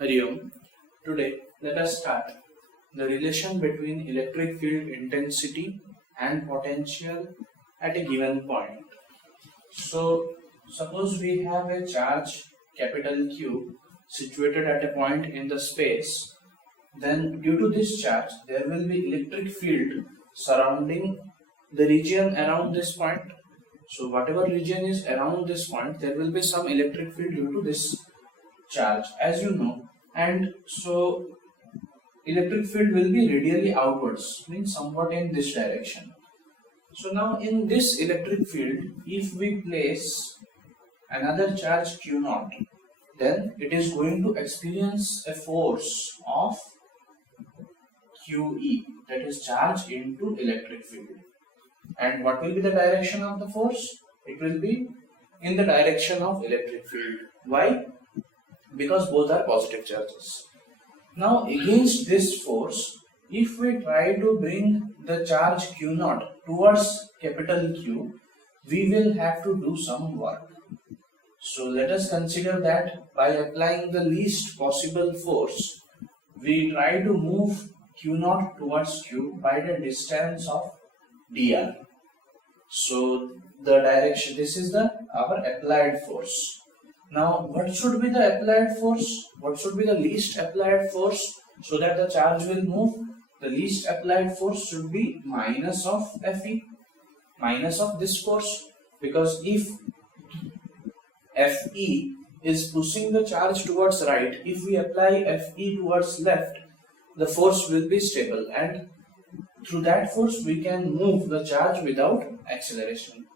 Hari Om. Today, let us start the relation between electric field intensity and potential at a given point. So, suppose we have a charge capital Q situated at a point in the space, then due to this charge, there will be electric field surrounding the region around this point. So, whatever region is around this point, there will be some electric field due to this charge, as you know, and so electric field will be radially outwards, means somewhat in this direction. So now in this electric field, if we place another charge Q naught, then it is going to experience a force of QE, that is charge into electric field. And what will be the direction of the force? It will be in the direction of electric field. Why? Because both are positive charges. Now against this force, if we try to bring the charge Q naught towards capital Q, we will have to do some work. So let us consider that by applying the least possible force, we try to move Q naught towards Q by the distance of dr. So the direction, this is our applied force. Now, what should be the applied force? What should be the least applied force so that the charge will move? The least applied force should be minus of Fe, minus of this force, because if Fe is pushing the charge towards right, if we apply Fe towards left, the force will be stable, and through that force we can move the charge without acceleration.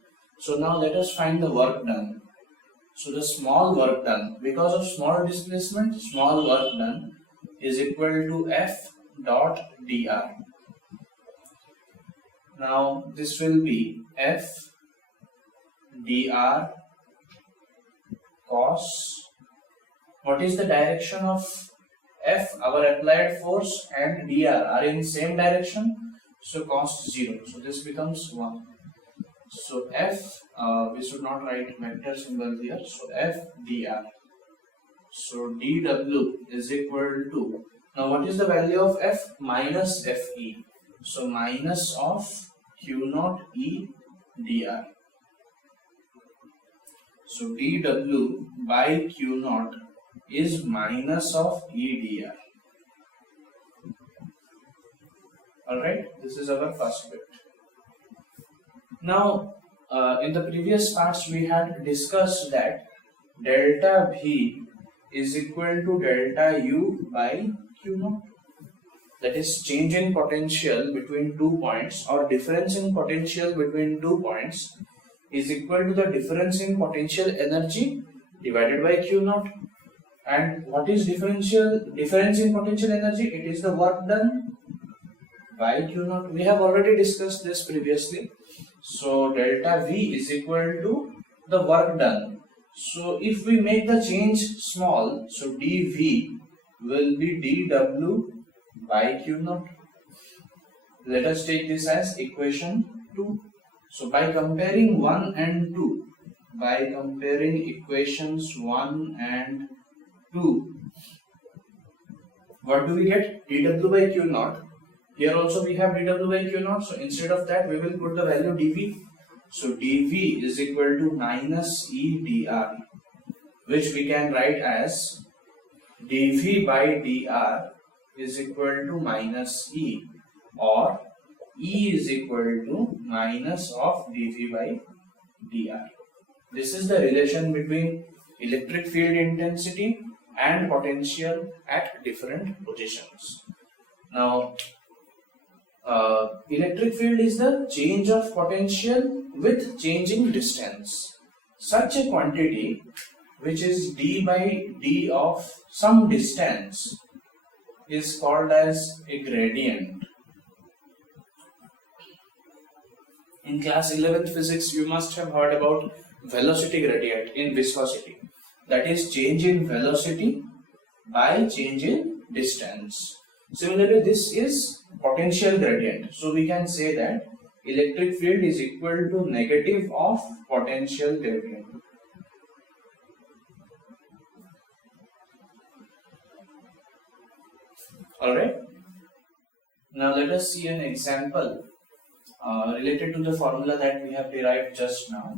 So now let us find the work done. So the small work done, because of small displacement, small work done is equal to F dot dr. Now this will be F dr cos, what is the direction of F? Our applied force and dr are in same direction, so cos 0, so this becomes 1. So F, we should not write vector symbol here, so F dr. So dw is equal to, now what is the value of F? Minus Fe. So minus of Q naught E dr. So dw by Q naught is minus of E dr. Alright, this is our first bit. Now, in the previous parts we had discussed that delta V is equal to delta U by Q naught. That is change in potential between 2 points, or difference in potential between 2 points is equal to the difference in potential energy divided by Q naught. And what is difference in potential energy? It is the work done by Q naught. We have already discussed this previously. So delta V is equal to the work done. So if we make the change small, so dV will be dW by Q naught. Let us take this as equation 2. So by comparing 1 and 2, by comparing equations 1 and 2, what do we get? dW by Q naught. Here also we have dW by Q naught, so instead of that we will put the value dV. So dV is equal to minus E dr, which we can write as dV by dr is equal to minus E, or E is equal to minus of dV by dr. This is the relation between electric field intensity and potential at different positions. Now, electric field is the change of potential with changing distance. Such a quantity which is d by d of some distance is called as a gradient. In class 11th physics, you must have heard about velocity gradient in viscosity. That is change in velocity by change in distance. Similarly, this is potential gradient. So we can say that electric field is equal to negative of potential gradient. Alright. Now let us see an example related to the formula that we have derived just now.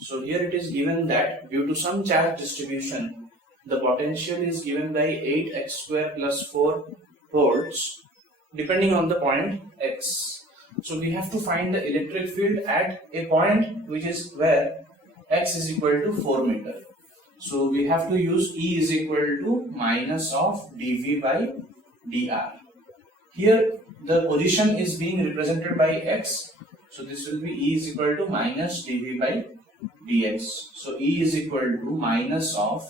So here it is given that due to some charge distribution, the potential is given by 8x square plus 4 volts depending on the point x. So we have to find the electric field at a point which is where x is equal to 4 meter. So we have to use E is equal to minus of dV by dr. Here the position is being represented by x, so this will be E is equal to minus dV by dx. So E is equal to minus of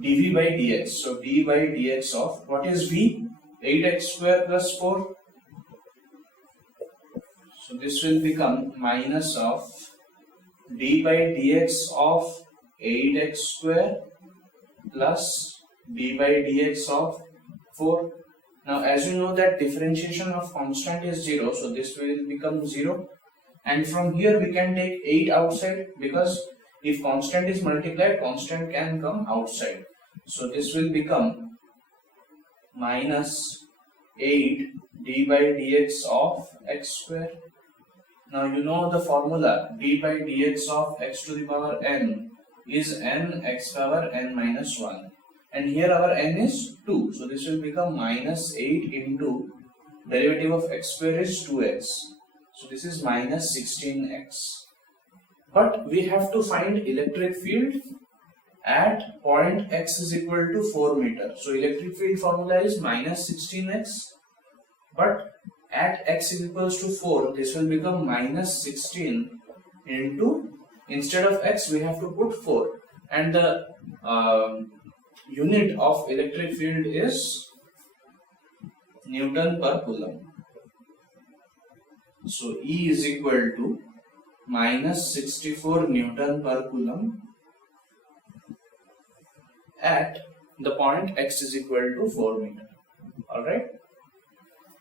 dV by dx. So d by dx of what is V? 8x square plus 4. So this will become minus of d by dx of 8x square plus d by dx of 4. Now as you know that differentiation of constant is 0, so this will become 0, and from here we can take 8 outside, because if constant is multiplied, constant can come outside. So this will become minus 8 d by dx of x square. Now you know the formula, d by dx of x to the power n is n x power n minus 1, and here our n is 2, so this will become minus 8 into derivative of x square is 2x, so this is minus 16x. But we have to find electric field at point x is equal to 4 meter. So electric field formula is minus 16x, but at x is equals to 4, this will become minus 16 into, instead of x we have to put 4, and the unit of electric field is Newton per Coulomb. So E is equal to minus 64 Newton per Coulomb at the point x is equal to 4 meter. Alright.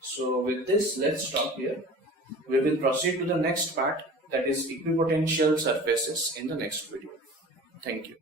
So with this, let's stop here. We will proceed to the next part, that is equipotential surfaces, in the next video. Thank you.